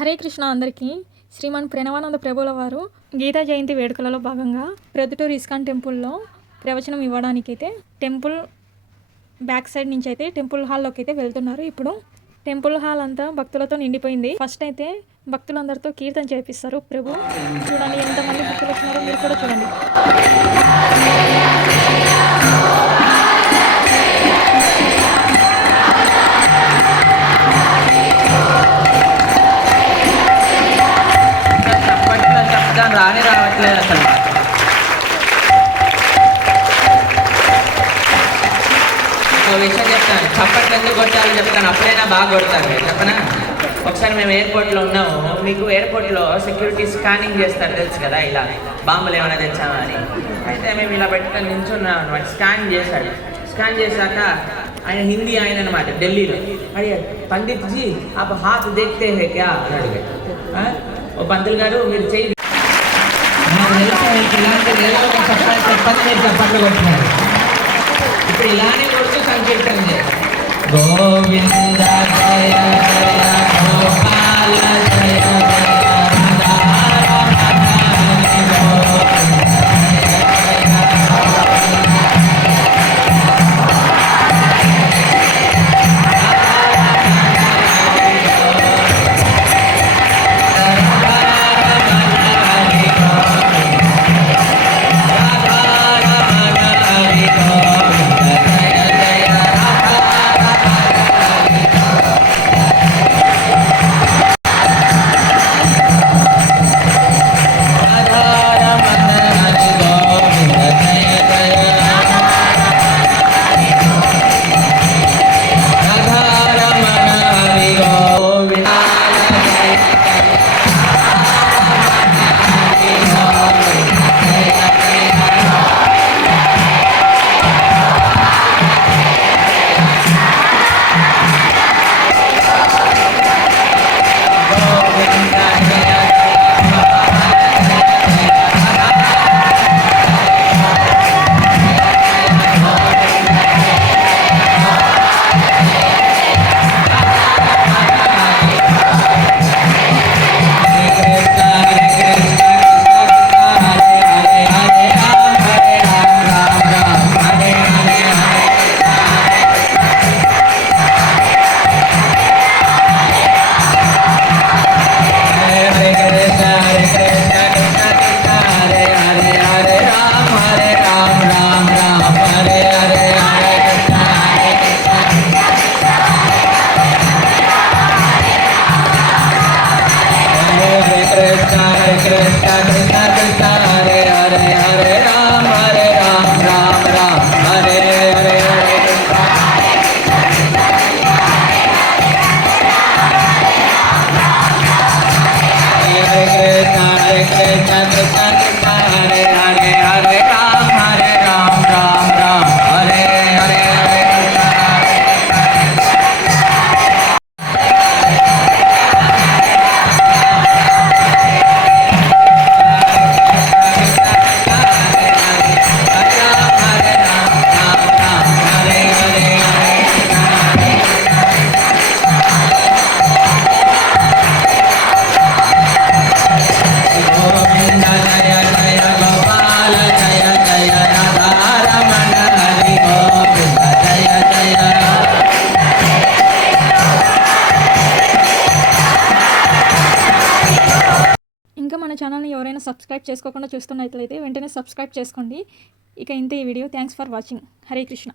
హరే కృష్ణ అందరికీ. శ్రీమాన్ ప్రణవానంద ప్రభుల వారు గీతా జయంతి వేడుకలలో భాగంగా ప్రొద్దుటూరు ఇస్కాన్ టెంపుల్లో ప్రవచనం ఇవ్వడానికైతే టెంపుల్ బ్యాక్ సైడ్ నుంచి అయితే టెంపుల్ హాల్లోకి అయితే వెళ్తున్నారు. ఇప్పుడు టెంపుల్ హాల్ అంతా భక్తులతో నిండిపోయింది. ఫస్ట్ అయితే భక్తులందరితో కీర్తన చేపిస్తారు ప్రభు. చూడండి ఎంతమంది భక్తులు వచ్చినారో మీరు కూడా చూడండి. రానే రావట్లేదు అసలు. ఒక విషయం చెప్తాను, చప్పట్లు ఎందుకు కొట్టాలి చెప్తాను, అప్పుడైనా బాగా కొడతారు. చెప్పనా? ఒకసారి మేము ఎయిర్పోర్ట్లో ఉన్నాము. మీకు ఎయిర్పోర్ట్లో సెక్యూరిటీ స్కానింగ్ చేస్తారు తెలుసు కదా, ఇలా బాంబులు ఏమైనా తెచ్చామా అని. అయితే మేము ఇలా పెట్టుకొని నించున్నాం అనమాట. స్కాన్ చేశాడు. స్కాన్ చేశాక ఆయన హిందీ ఆయన అనమాట, ఢిల్లీలో అడిగాడు, పండిత్ జీ ఆప్ హాత్ దేఖ్తే హే క్యా అని అడిగాడు. ఓ పంతులు గారు మీరు చేయి ఇలాంటి చెప్పని మీరు చప్పట్లు కొట్టినారు. ఇప్పుడు ఇలానే కొడుతూ సంకీర్తన చేయాలి. గోవింద జయ జయ గోపాల జయ ఇంకా మన ఛానల్ని ఎవరైనా సబ్స్క్రైబ్ చేసుకోకుండా చూస్తున్నట్లయితే వెంటనే సబ్స్క్రైబ్ చేసుకోండి. ఇక ఇంతే ఈ video. Thanks for watching. Hare కృష్ణ.